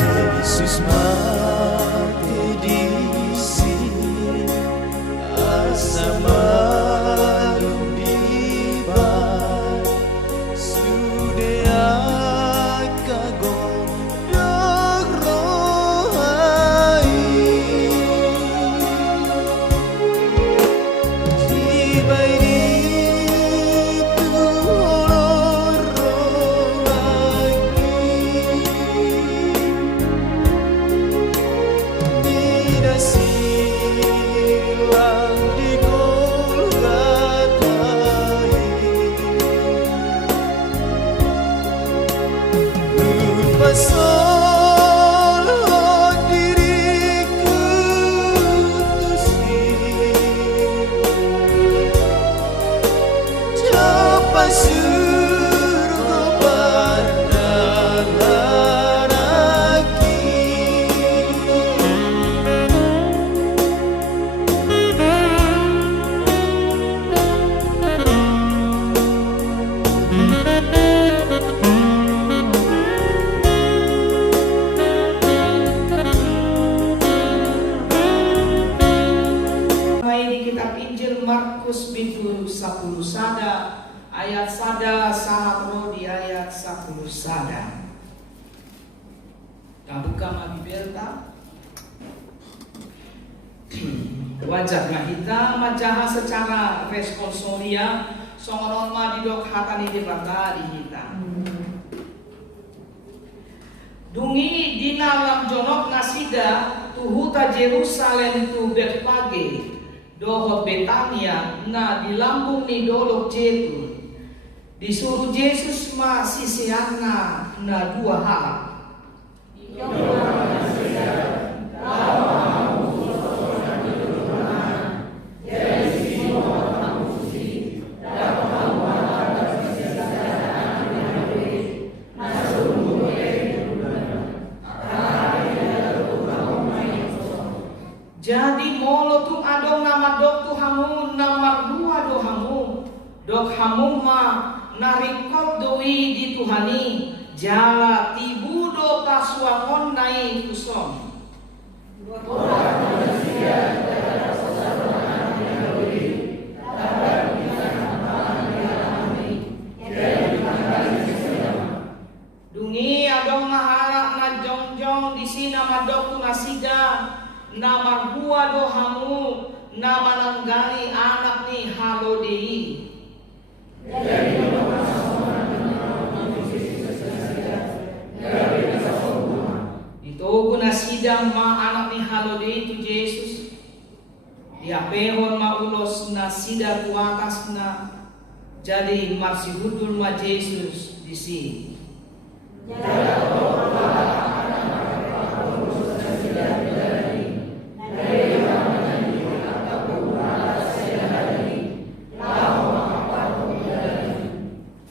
Yesus mati di sini, asa malu di bar, sudah kagodok rohai, tiba di tulor lagi, tidak silang di Golgatai, lupa solo diriku tusi, capai surga pada lagi. Ini kitab Injil Markus bintu 10 sada ayat sada saharo di ayat 10 sada. Kabuka mabibelta wajah mahita macaha secara responsoria songoron ma didok hatani di bata dihita. Dungi dina lam jonok nasida tuhuta Jerusalem tu Betfage dohot Betania na di lambung ni dolok jetu disuruh Yesus ma sisiana na dua hala. Jadi molo tu adong nama dok tu hamu nama dua do hamu dok hamu ma narikot doi di Tuhani jala tibu do kasuangon nai kusom. Dungi adong mahalak na jongjong di sini nama dok tu nasida nama gua dohamu nama nanggali anak ni halodei. Ito na sidang ma anak ni halodei tu Yesus. Diapehon ma ulos na sida tu atas na jadi marsihudul ma Yesus di sini.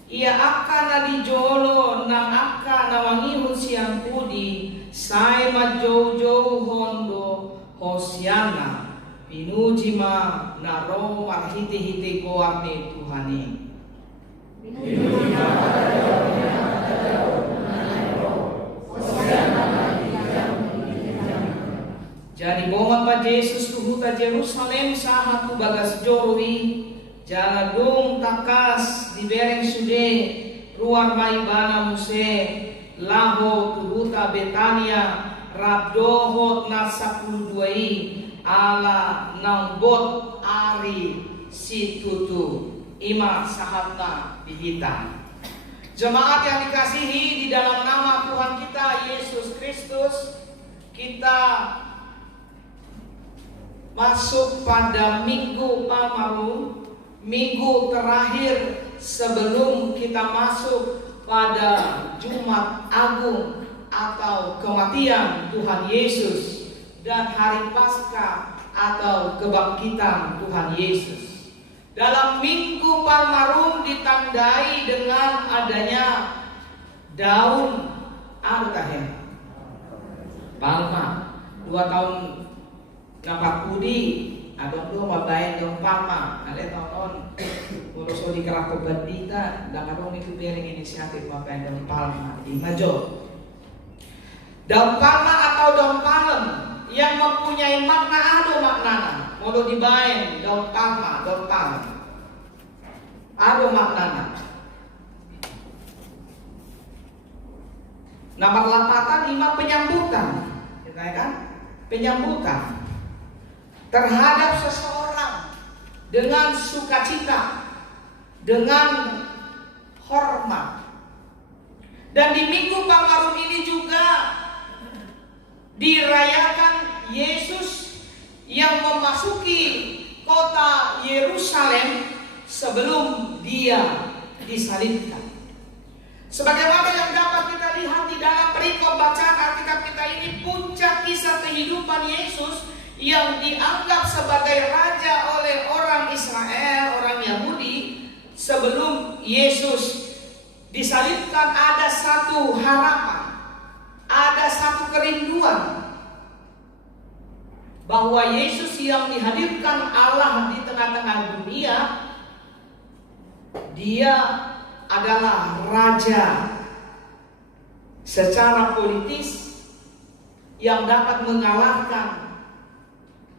Ia akan na di jolo nang akan na wangihon siyang pudi say majojo hondo Hosiana pinuji ma na ro marhiti-hiti goar ni Tuhani. Jadi bongat pa Yesus tuhuta Jerusalem sahat tu bagas joroi jaladung takas di bereng sude ruar maibana muse laho tuhuta Betania rabdohot na 12 ala nangbot ari si tutu ima sahatna bihita. Jemaat yang dikasihi di dalam nama Tuhan kita Yesus Kristus, kita masuk pada minggu Palmarum, minggu terakhir sebelum kita masuk pada Jumat Agung atau kematian Tuhan Yesus dan hari Paskah atau kebangkitan Tuhan Yesus. Dalam minggu Palmarum ditandai dengan adanya daun palma 2 tahun nampak pudi adong do mabayan dong palma ale tahun uruso di kerako bandita dan adong itu bereng inisiatif mabayan dong palma di majo. Daun palma atau daun palem yang mempunyai makna ado maknana. Modo dibaen daun palma, daun palem. Ado maknana. Nomor 8 5 penyambutan. Ya kan? Penyambutan terhadap seseorang dengan sukacita, dengan hormat. Dan di Minggu Pangwarum ini juga dirayakan Yesus yang memasuki kota Yerusalem sebelum dia disalibkan. Sebagaimana yang dapat kita lihat di dalam perikop bacaan Alkitab kita ini, puncak kisah kehidupan Yesus yang dianggap sebagai raja oleh orang Israel, orang Yahudi, sebelum Yesus disalibkan ada satu harapan, ada satu kerinduan bahwa Yesus yang dihadirkan Allah di tengah-tengah dunia, dia adalah raja secara politis yang dapat mengalahkan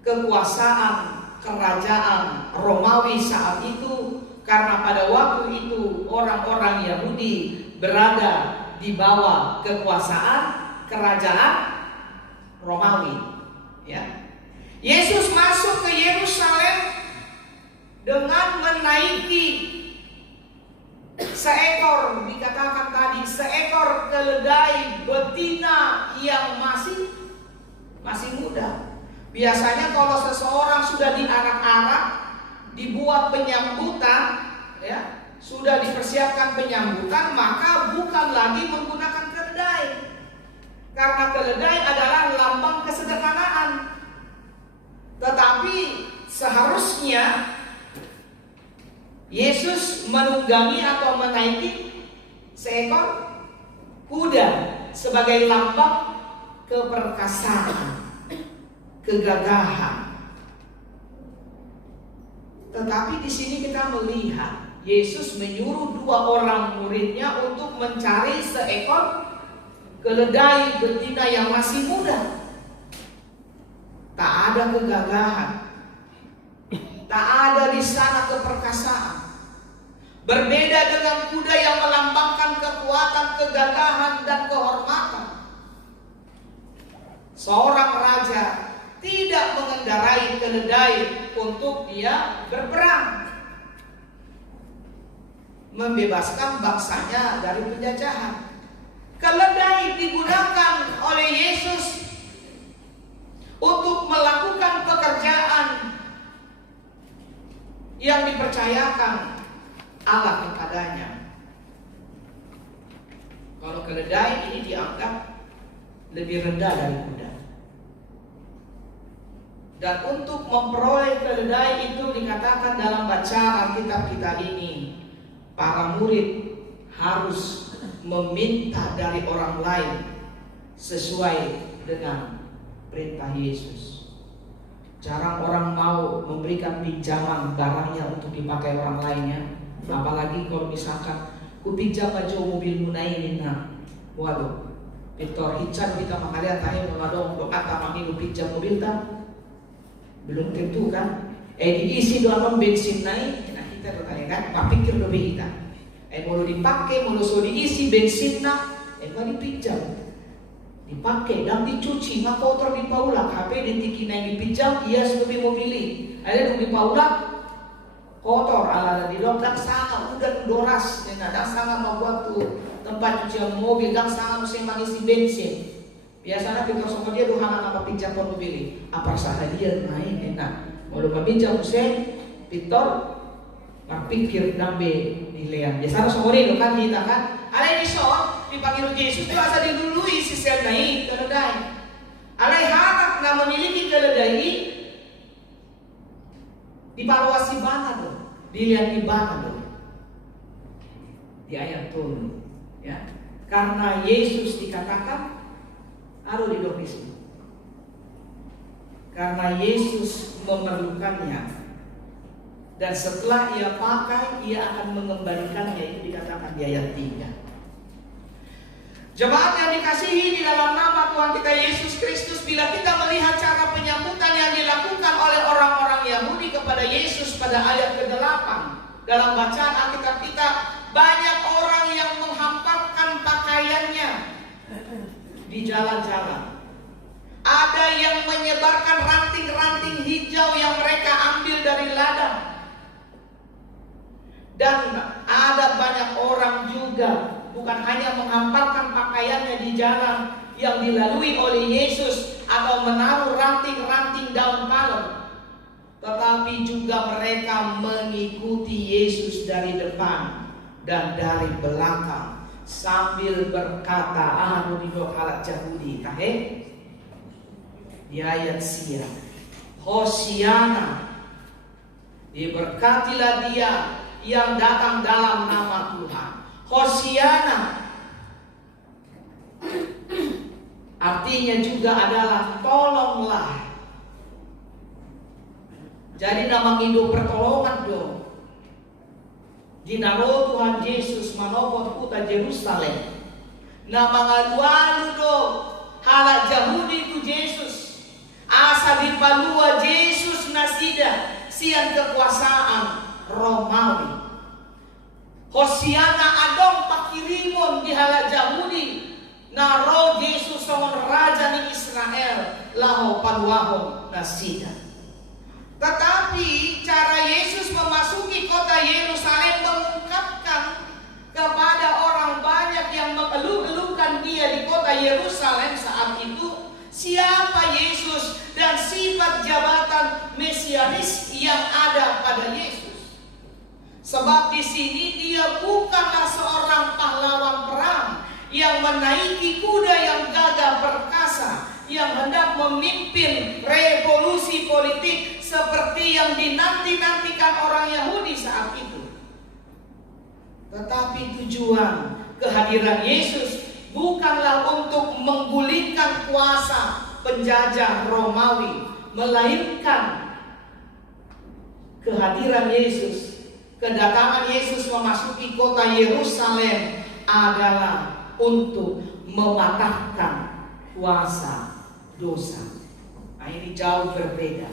kekuasaan kerajaan Romawi saat itu, karena pada waktu itu orang-orang Yahudi berada di bawah kekuasaan kerajaan Romawi. Ya. Yesus masuk ke Yerusalem dengan menaiki seekor, dikatakan tadi, seekor keledai betina yang masih muda. Biasanya kalau seseorang sudah diarak-arak, dibuat penyambutan, ya, sudah dipersiapkan penyambutan, maka bukan lagi menggunakan keledai, karena keledai adalah lambang kesederhanaan. Tetapi seharusnya Yesus menunggangi atau menaiki seekor kuda sebagai lambang keperkasaan, kegagahan. Tetapi di sini kita melihat Yesus menyuruh 2 orang muridnya untuk mencari seekor keledai betina yang masih muda. Tak ada kegagahan, tak ada di sana keperkasaan. Berbeda dengan kuda yang melambangkan kekuatan, kegagahan, dan kehormatan. Seorang raja tidak mengendarai keledai untuk dia berperang, membebaskan bangsanya dari penjajahan. Keledai digunakan oleh Yesus untuk melakukan pekerjaan yang dipercayakan Allah kepadanya. Kalau keledai ini dianggap lebih rendah dari kuda. Dan untuk memperoleh keledai itu dikatakan dalam bacaan Alkitab kita ini, para murid harus meminta dari orang lain sesuai dengan perintah Yesus. Jarang orang mau memberikan pinjaman barangnya untuk dipakai orang lainnya. Apalagi kalau misalkan ku pinjam aja mobilmu naik, waduh, Victor Hican kita makanya tanya mengadong doa tamang ini pinjam mobil tak? Belum tentu kan? Diisi dalam bensin naik, nah kita bertanya kan, pak pikir lebih kita. Mau dipakai, mau diisi bensin nak, mau dipinjam, dipakai dan dicuci, maka kotor di paulak, HP ditiki naik dipinjam, ia lebih mau pilih. Ada di paulak kotor, ala di dalam sangat udah doras, dan sangat membuat tuh tempat cucian mobil, dan sangat mesti mengisi bensin. Biasanya kita sama dia dohangan apa pinjam pun mobil, apa salah dia main enak. Mau lupa pinjam Hussein, Victor, berpikir nambe nilaian. Biasanya semua ini kan kita kan, alai disor dipanggil Yesus itu asal didului si selnai keledai. Alai harap nggak memiliki keledai divaluasi mana tuh, dilihat di mana tuh, di ayat turun, ya. Karena Yesus dikatakan ada di domisi. Karena Yesus memerlukannya, dan setelah ia pakai, ia akan mengembalikannya. Itu dikatakan di ayat 3. Jemaat yang dikasihi di dalam nama Tuhan kita Yesus Kristus, bila kita melihat cara penyambutan yang dilakukan oleh orang-orang Yahudi kepada Yesus pada ayat ke-8 dalam bacaan Alkitab kita, banyak orang yang menghamparkan pakaiannya di jalan-jalan. Ada yang menyebarkan ranting-ranting hijau yang mereka ambil dari ladang. Dan ada banyak orang juga bukan hanya menghamparkan pakaiannya di jalan yang dilalui oleh Yesus atau menaruh ranting-ranting daun palem, tetapi juga mereka mengikuti Yesus dari depan dan dari belakang sambil berkata, "Anunido halat Yahudi tahe." Di ayat sia, Hosiana, diberkatilah dia yang datang dalam nama Tuhan. Hosiana artinya juga adalah tolonglah. Jadi nama ngido pertolongan dong. Dinaro Tuhan Yesus manopot kota Yerusalem. Nama ngalualu dong. Halak Yahudi itu Yesus. Asa dipalua Yesus nasida sian kekuasaan Romawi. Hosiana adong pakirimon di halak Yahudi. Naro Yesus songon raja ni Israel laho paluaho nasida. Tetapi cara Yesus memasuki kota Yerusalem mengungkapkan kepada orang banyak yang mengeluh-elukan dia di kota Yerusalem saat itu, siapa Yesus dan sifat jabatan mesianis yang ada pada Yesus. Sebab di sini dia bukanlah seorang pahlawan perang yang menaiki kuda yang gagah perkasa, yang hendak memimpin revolusi politik seperti yang dinanti-nantikan orang Yahudi saat itu. Tetapi tujuan kehadiran Yesus bukanlah untuk menggulingkan kuasa penjajah Romawi, melainkan kehadiran Yesus, kedatangan Yesus memasuki kota Yerusalem adalah untuk mematahkan kuasa dosa. Nah, ini jauh berbeda.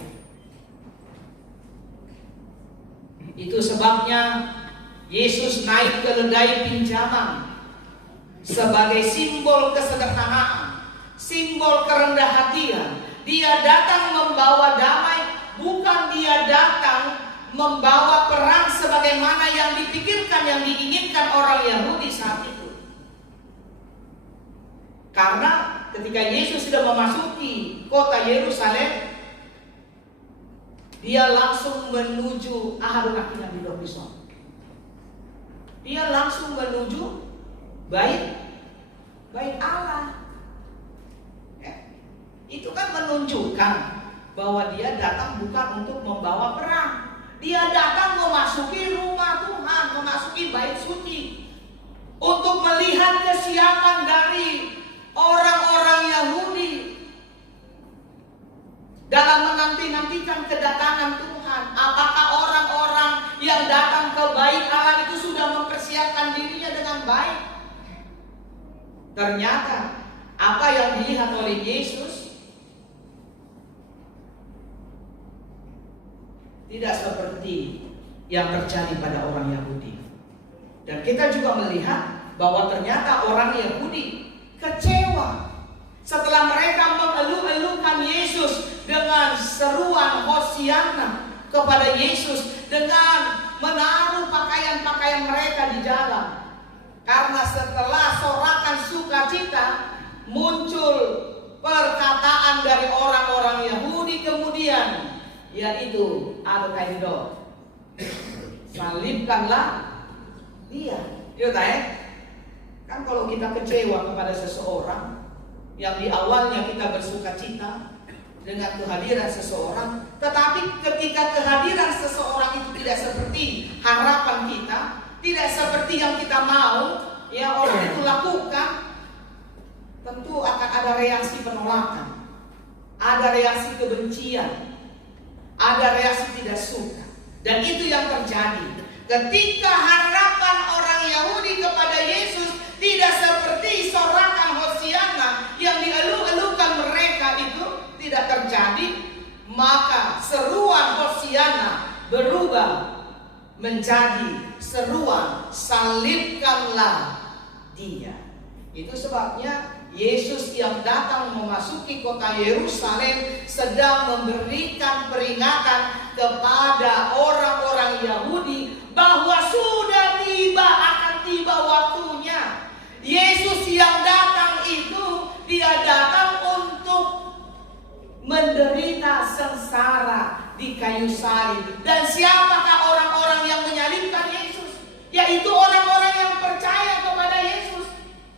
Itu sebabnya Yesus naik ke ledai pinjaman sebagai simbol kesederhanaan, simbol kerendah hatian. Dia datang membawa damai, bukan dia datang membawa perang sebagaimana yang dipikirkan, yang diinginkan orang Yahudi saat itu. Karena ketika Yesus sudah memasuki kota Yerusalem, dia langsung menuju Aharunakina di Dobison. Dia langsung menuju bait Allah. Itu kan menunjukkan bahwa dia datang bukan untuk membawa perang. Dia datang memasuki rumah Tuhan, memasuki bait suci, untuk melihat kesiapan dari orang-orang Yahudi dalam menanti-nantikan kedatangan Tuhan. Apakah orang-orang yang datang ke bait Allah itu sudah mempersiapkan dirinya dengan baik? Ternyata apa yang dilihat oleh Yesus tidak seperti yang terjadi pada orang Yahudi. Dan kita juga melihat bahwa ternyata orang Yahudi kecewa setelah mereka mengeluh-elukan Yesus dengan seruan Hosiana kepada Yesus, dengan menaruh pakaian-pakaian mereka di jalan. Karena setelah sorakan sukacita muncul perkataan dari orang-orang Yahudi kemudian, yaitu Al-Qaeda, salibkanlah dia. Yuk kan kalau kita kecewa kepada seseorang yang di awalnya kita bersuka cita dengan kehadiran seseorang, tetapi ketika kehadiran seseorang itu tidak seperti harapan kita, tidak seperti yang kita mau, ya orang itu lakukan, tentu akan ada reaksi penolakan, ada reaksi kebencian, ada reaksi tidak suka. Dan itu yang terjadi ketika harapan orang Yahudi kepada Yesus tidak seperti sorakan maka seruan Hosiana berubah menjadi seruan salibkanlah dia. Itu sebabnya Yesus yang datang memasuki kota Yerusalem sedang memberikan peringatan kepada orang-orang Yahudi bahwa sudah akan tiba waktunya. Yesus yang datang itu, dia datang untuk menderita sengsara di kayu salib. Dan siapakah orang-orang yang menyalibkan Yesus? Yaitu orang-orang yang percaya kepada Yesus,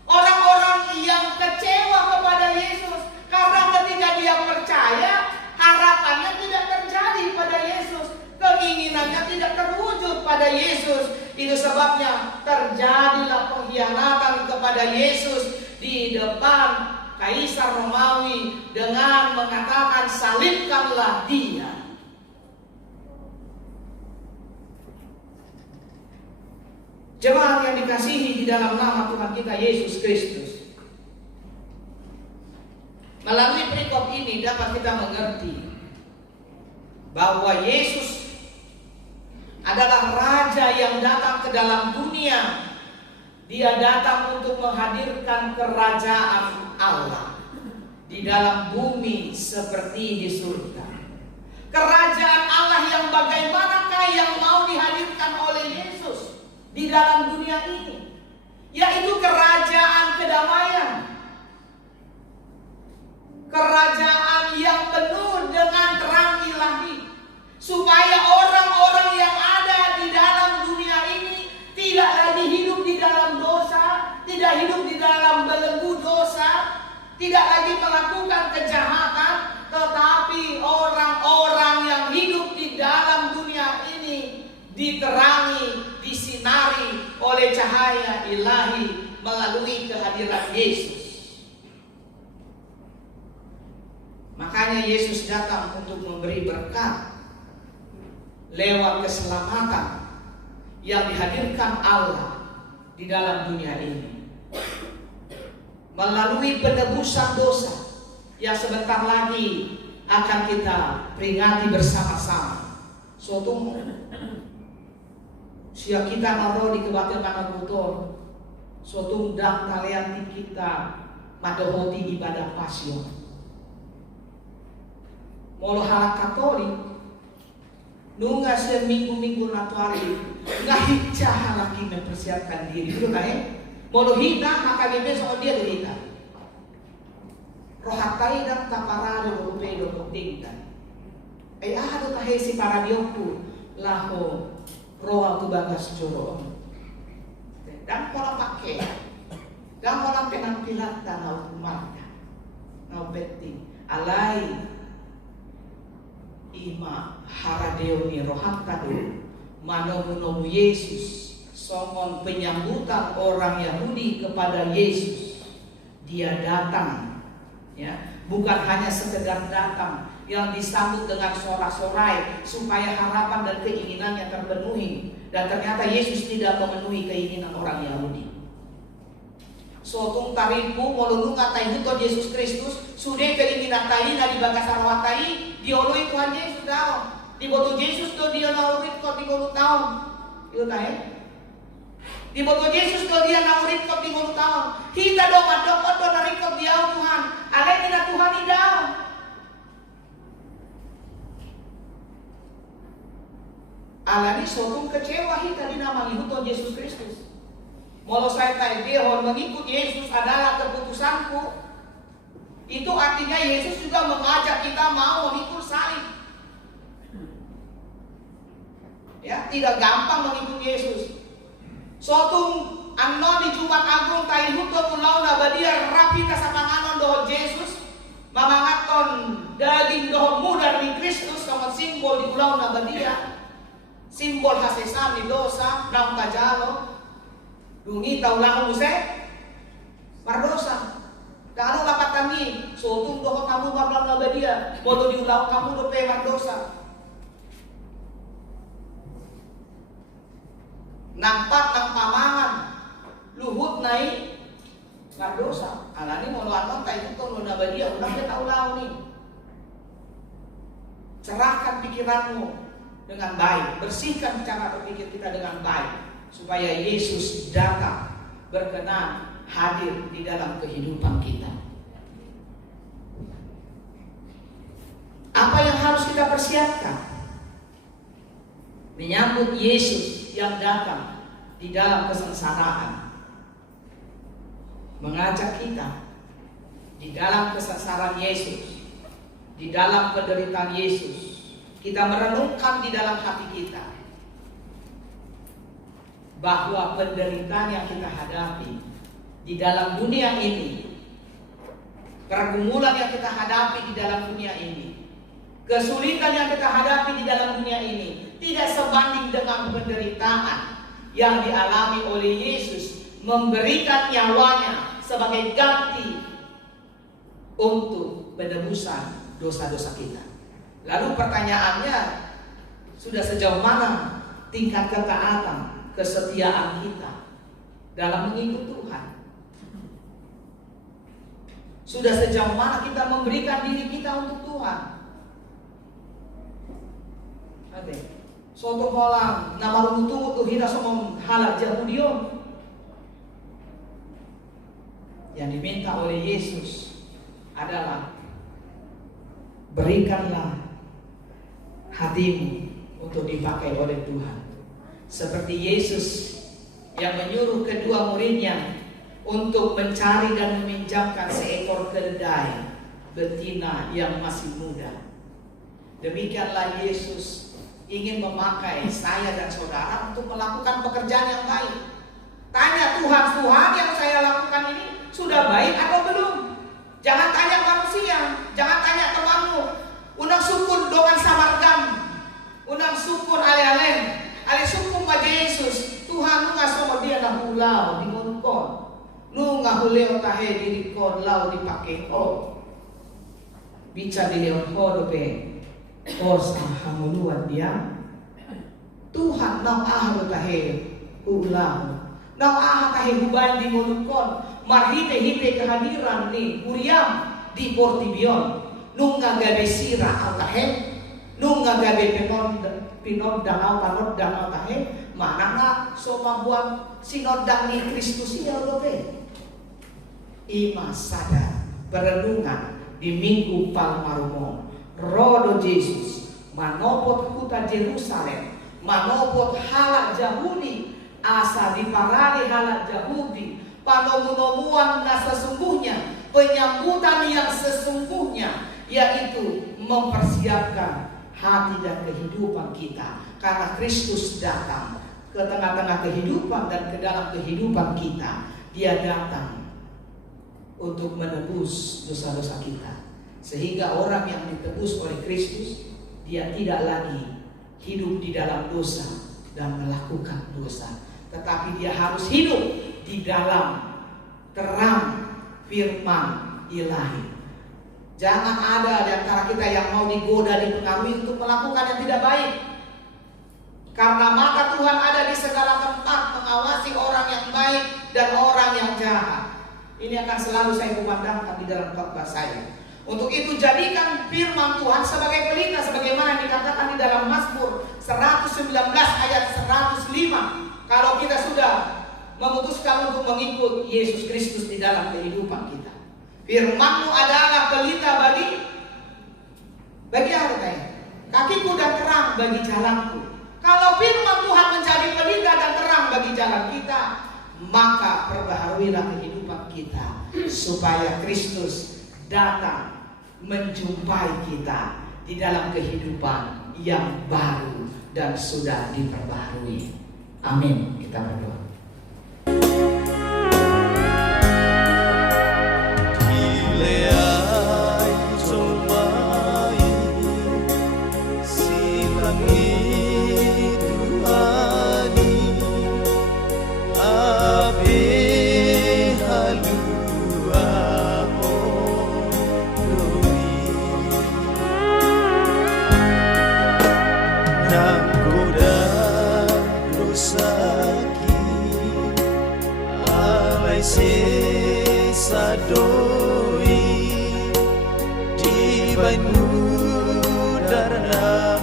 orang-orang yang kecewa kepada Yesus. Karena ketika dia percaya, harapannya tidak terjadi pada Yesus, keinginannya tidak terwujud pada Yesus. Itu sebabnya terjadilah pengkhianatan kepada Yesus di depan Kaisar Romawi dengan mengatakan salibkanlah dia. Jemaat yang dikasihi di dalam nama Tuhan kita Yesus Kristus, melalui perikop ini dapat kita mengerti bahwa Yesus adalah Raja yang datang ke dalam dunia. Dia datang untuk menghadirkan kerajaan Allah di dalam bumi seperti di surga. Kerajaan Allah yang bagaimanakah yang mau dihadirkan oleh Yesus di dalam dunia ini? Yaitu kerajaan kedamaian, kerajaan yang penuh dengan terang ilahi, supaya orang-orang yang ada di dalam dunia ini tidak lagi hidup di dalam dosa, tidak hidup di dalam belenggu dosa, tidak lagi melakukan kejahatan, tetapi orang-orang yang hidup di dalam dunia ini diterangi, disinari oleh cahaya ilahi melalui kehadiran Yesus. Makanya Yesus datang untuk memberi berkat lewat keselamatan yang dihadirkan Allah di dalam dunia ini, melalui penebusan dosa yang sebentar lagi akan kita peringati bersama-sama. Suatu siap kita naruh di kebatinan kotor, suatu undang talian kita madohoti ibadah passion. Molo halak Katolik nunga seminggu-minggu natuari nggak hicah lagi mempersiapkan diri, betul kan ya? Molo hita maka dia soal dia hita. Rohatai dan taparado rupedo pentingkan. Ada tahe si para dioktu laho roa tu bagas joro. Dan pola pakai, dan pola penampilan tanau marga, nau betting alai. Ima haradeo ni roham kado manomu Yesus songon penyambutan orang Yahudi kepada Yesus. Dia datang, ya, bukan hanya sekedar datang yang disambut dengan sorak-sorai supaya harapan dan keinginannya terpenuhi, dan ternyata Yesus tidak memenuhi keinginan orang Yahudi. Sotung tariku molulu ngatai huton Yesus Kristus sudah keinginan tahi nadi bagasar watai dioloi Tuhan Yesus daun di boto Yesus do dia naurit kok di 10 tahun itu tahe di boto Yesus do dia naurit kok di 10 tahun kita do madok do narik kok dia Tuhan ale ina Tuhan idau alani sotung kecewa kita di nama huton Yesus Kristus. Walau saya tahu mengikut Yesus adalah keputusanku, itu artinya Yesus juga mengajak kita mau memikul salib. Ya, tidak gampang mengikut Yesus. Suatu anon di Jumat Agung tahu hukum ulau nabadia rapi kasapanganon doh Yesus, mamangaton daging doh muda dari Kristus sama simbol di ulau nabadia, simbol hasesan di dosa, daun tajalo. Dungi taulah muse mardosa. Kalau lapat kami, sotung doh kamu bablang nabadia, bodo diulang kamu do pe mardosa. Nampak ang pamangan, luhut naik mardosa. Alani mau lawan tay itu nabadia, ulang dia taulah ni. pikiranmu dengan baik, bersihkan cara berpikir kita dengan baik, supaya Yesus datang berkenan hadir di dalam kehidupan kita. Apa yang harus kita persiapkan? Menyambut Yesus yang datang di dalam kesengsaraan, mengajak kita di dalam kesengsaraan Yesus, di dalam penderitaan Yesus. Kita merenungkan di dalam hati kita bahwa penderitaan yang kita hadapi di dalam dunia ini, pergumulan yang kita hadapi di dalam dunia ini, kesulitan yang kita hadapi di dalam dunia ini tidak sebanding dengan penderitaan yang dialami oleh Yesus, memberikan nyawanya sebagai ganti untuk penebusan dosa-dosa kita. Lalu pertanyaannya, sudah sejauh mana tingkat ketaatan, kesetiaan kita dalam mengikut Tuhan? Sudah sejauh mana kita memberikan diri kita untuk Tuhan? Oke. Suatu holang nama rumutu tu hina somong halak Yahudion. Yang diminta oleh Yesus adalah berikanlah hatimu untuk dipakai oleh Tuhan. Seperti Yesus yang menyuruh kedua muridnya untuk mencari dan meminjamkan seekor keledai betina yang masih muda. Demikianlah Yesus ingin memakai saya dan saudara untuk melakukan pekerjaan yang baik. Tanya Tuhan, Tuhan yang saya lakukan ini sudah baik atau belum? Jangan tanya manusia, jangan tanya temanmu. Unang sukun dongan samargam, unang sukun ale-alen, ale sukun baja Yesus. Tuhan nu ngasomo dia na hulau di munkon, nu ngahuleo tahe diri kon lau dipakai ko. Bicara di leon hodope. Orsa hamuluan dia Tuhan nau ahlu tahe ulang nau ah tahe huban di mulukon marhite-hite kehadiran ni Uriam di Portibion nunga gabe sira au tahe nunga gabe pinodang au panodang au tahe mana nga so mabuang sinodang ni Kristus iya lobe. Ima sadar perenungan di Minggu Palmarumo rodo Yesus manopot huta Jerusalem, manopot halak Yahudi, asa diparani halak Yahudi, panomu-nomuan na sesungguhnya, penyambutan yang sesungguhnya, yaitu mempersiapkan hati dan kehidupan kita, karena Kristus datang ke tengah-tengah kehidupan dan ke dalam kehidupan kita. Dia datang untuk menebus dosa-dosa kita. Sehingga orang yang ditebus oleh Kristus, dia tidak lagi hidup di dalam dosa dan melakukan dosa, tetapi dia harus hidup di dalam terang firman ilahi. Jangan ada di antara kita yang mau digoda, dipengaruhi untuk melakukan yang tidak baik. Karena mata Tuhan ada di segala tempat, mengawasi orang yang baik dan orang yang jahat. Ini akan selalu saya kumandangkan di dalam khotbah saya. Untuk itu jadikan firman Tuhan sebagai pelita, sebagaimana dikatakan di dalam Mazmur 119 ayat 105. Kalau kita sudah memutuskan untuk mengikut Yesus Kristus di dalam kehidupan kita, firman-Mu adalah pelita bagi hartanya, kakiku dan terang bagi jalanku. Kalau firman Tuhan menjadi pelita dan terang bagi jalan kita, maka perbaharuilah kehidupan kita supaya Kristus datang menjumpai kita di dalam kehidupan yang baru dan sudah diperbaharui. Amin. Kita berdoa. Doi di bainu darna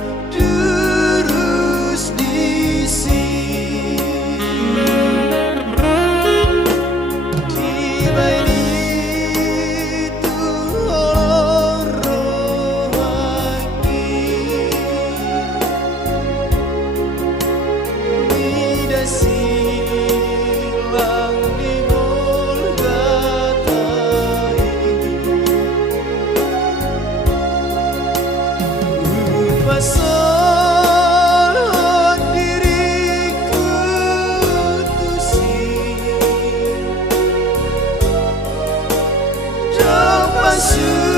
pasur